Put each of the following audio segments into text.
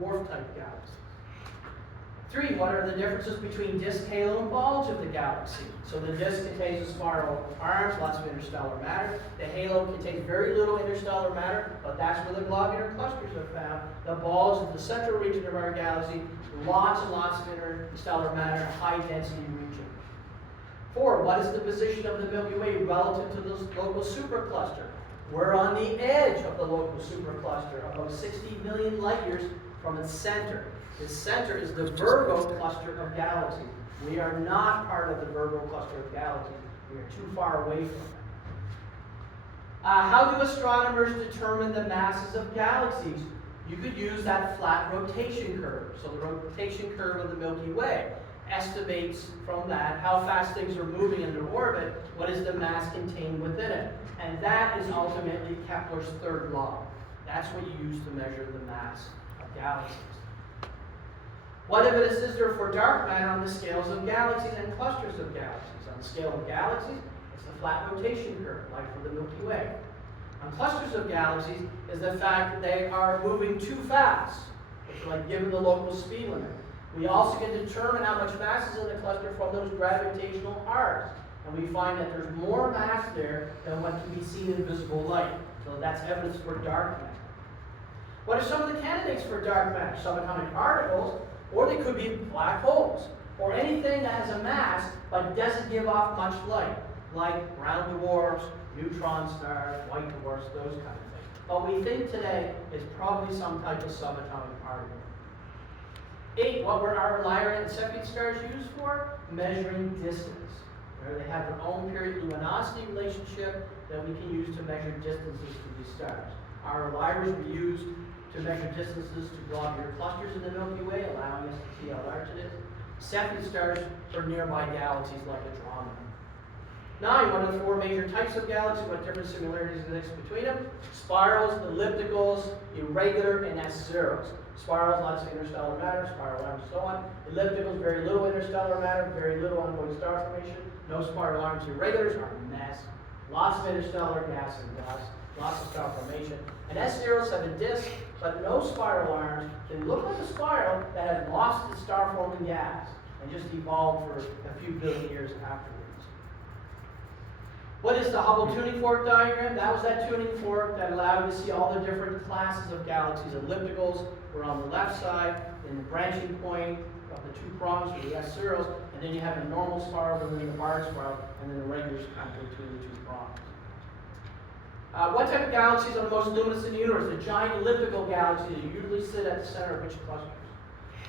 dwarf type galaxies. 3, what are the differences between disk, halo, and bulge of the galaxy? So the disk contains a spiral arms, lots of interstellar matter. The halo contains very little interstellar matter, but that's where the globular clusters are found. The bulge is the central region of our galaxy, lots and lots of interstellar matter, high density region. 4, what is the position of the Milky Way relative to the local supercluster? We're on the edge of the local supercluster, about 60 million light years from its center. Its center is the Virgo cluster of galaxies. We are not part of the Virgo cluster of galaxies. We are too far away from it. How do astronomers determine the masses of galaxies? You could use that flat rotation curve. So the rotation curve of the Milky Way estimates from that how fast things are moving in their orbit, what is the mass contained within it. And that is ultimately Kepler's third law. That's what you use to measure the mass of galaxies. What evidence is there for dark matter on the scales of galaxies and clusters of galaxies? On the scale of galaxies, it's the flat rotation curve, like for the Milky Way. On clusters of galaxies is the fact that they are moving too fast, which is like given the local speed limit. We also can determine how much mass is in the cluster from those gravitational arcs. And we find that there's more mass there than what can be seen in visible light. So that's evidence for dark matter. What are some of the candidates for dark matter? Subatomic particles, or they could be black holes, or anything that has a mass but doesn't give off much light, like brown dwarfs, neutron stars, white dwarfs, those kind of things. But we think today is probably some type of subatomic particle. 8, what were our Lyra and Cepheid stars used for? Measuring distance. Where they have their own period luminosity relationship that we can use to measure distances to these stars. Our Lyras were used to measure distances to globular clusters in the Milky Way, allowing us to see how large it is. Cepheid stars for nearby galaxies like Andromeda. 9, what are the 4 major types of galaxies? What different similarities exist between them? Spirals, ellipticals, irregular, and S-zeros. Spirals, lots of interstellar matter, spiral arms, and so on. Ellipticals, very little interstellar matter, very little ongoing star formation. No spiral arms. Irregulars are a mess. Lots of interstellar gas and dust, lots of star formation. And S-zeros have a disk, but no spiral arms. They look like a spiral that had lost its star-forming gas and just evolved for a few billion years afterwards. What is the Hubble tuning fork diagram? That was that tuning fork that allowed you to see all the different classes of galaxies. Ellipticals were on the left side, in the branching point of the 2 prongs for the S-zeros, and then you have a normal spiral, and then the barred spiral, and then the regulars come between the 2 prongs. What type of galaxies are the most luminous in the universe? The giant elliptical galaxies that usually sit at the center of which clusters?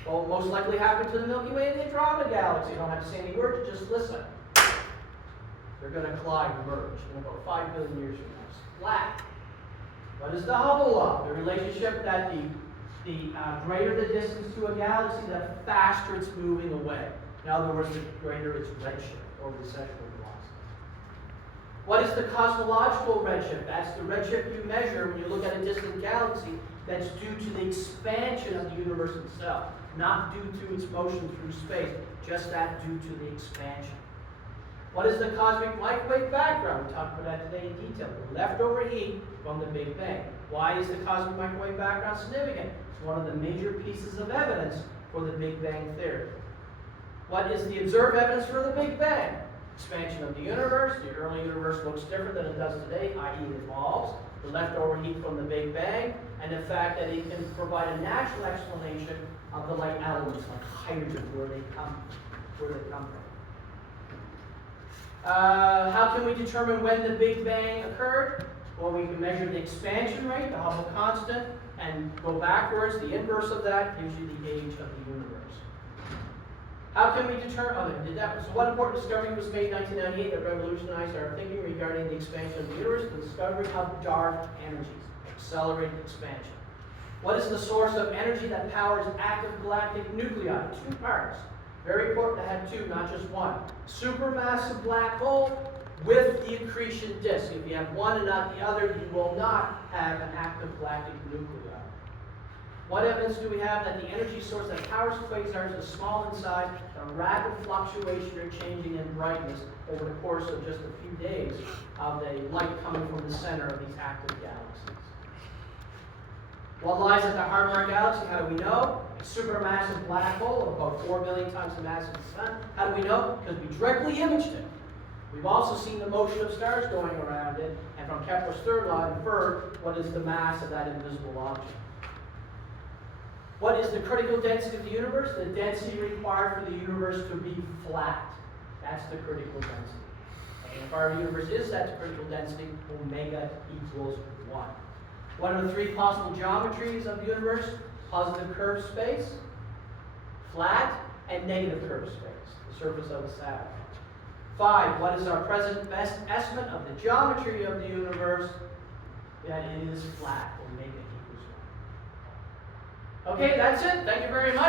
Well, most likely happen to the Milky Way and the Andromeda galaxy. You don't have to say any words, just listen. They're going to collide and merge in about 5 billion years from now. Splat. What is the Hubble law? The relationship that the greater the distance to a galaxy, the faster it's moving away. In other words, the greater its redshift, or recessional velocity. What is the cosmological redshift? That's the redshift you measure when you look at a distant galaxy that's due to the expansion of the universe itself, not due to its motion through space, just that due to the expansion. What is the cosmic microwave background? We talked about that today in detail. The leftover heat from the Big Bang. Why is the cosmic microwave background significant? It's one of the major pieces of evidence for the Big Bang theory. What is the observed evidence for the Big Bang? Expansion of the universe. The early universe looks different than it does today, i.e. it evolves. The leftover heat from the Big Bang, and the fact that it can provide a natural explanation of the light elements like hydrogen, where they come from. How can we determine when the Big Bang occurred? Well, we can measure the expansion rate, the Hubble constant, and go backwards. The inverse of that gives you the age of the universe. How can we determine? So one important discovery was made in 1998 that revolutionized our thinking regarding the expansion of the universe, the discovery of dark energies, accelerated expansion. What is the source of energy that powers active galactic nuclei? 2 parts. Very important to have 2, not just 1. Supermassive black hole with the accretion disk. If you have one and not the other, you will not have an active galactic nuclei. What evidence do we have that the energy source that powers quasars is small in size, a rapid fluctuation or changing in brightness over the course of just a few days of the light coming from the center of these active galaxies? What lies at the heart of our galaxy? How do we know? A supermassive black hole, about 4 billion times the mass of the sun. How do we know? Because we directly imaged it. We've also seen the motion of stars going around it, and from Kepler's third law inferred what is the mass of that invisible object. What is the critical density of the universe? The density required for the universe to be flat. That's the critical density. And if our universe is that critical density, omega equals 1. What are the three possible geometries of the universe? Positive curved space, flat, and negative curved space, the surface of the Saturn. 5, what is our present best estimate of the geometry of the universe? That it is flat, omega equals 1. Okay, that's it. Thank you very much.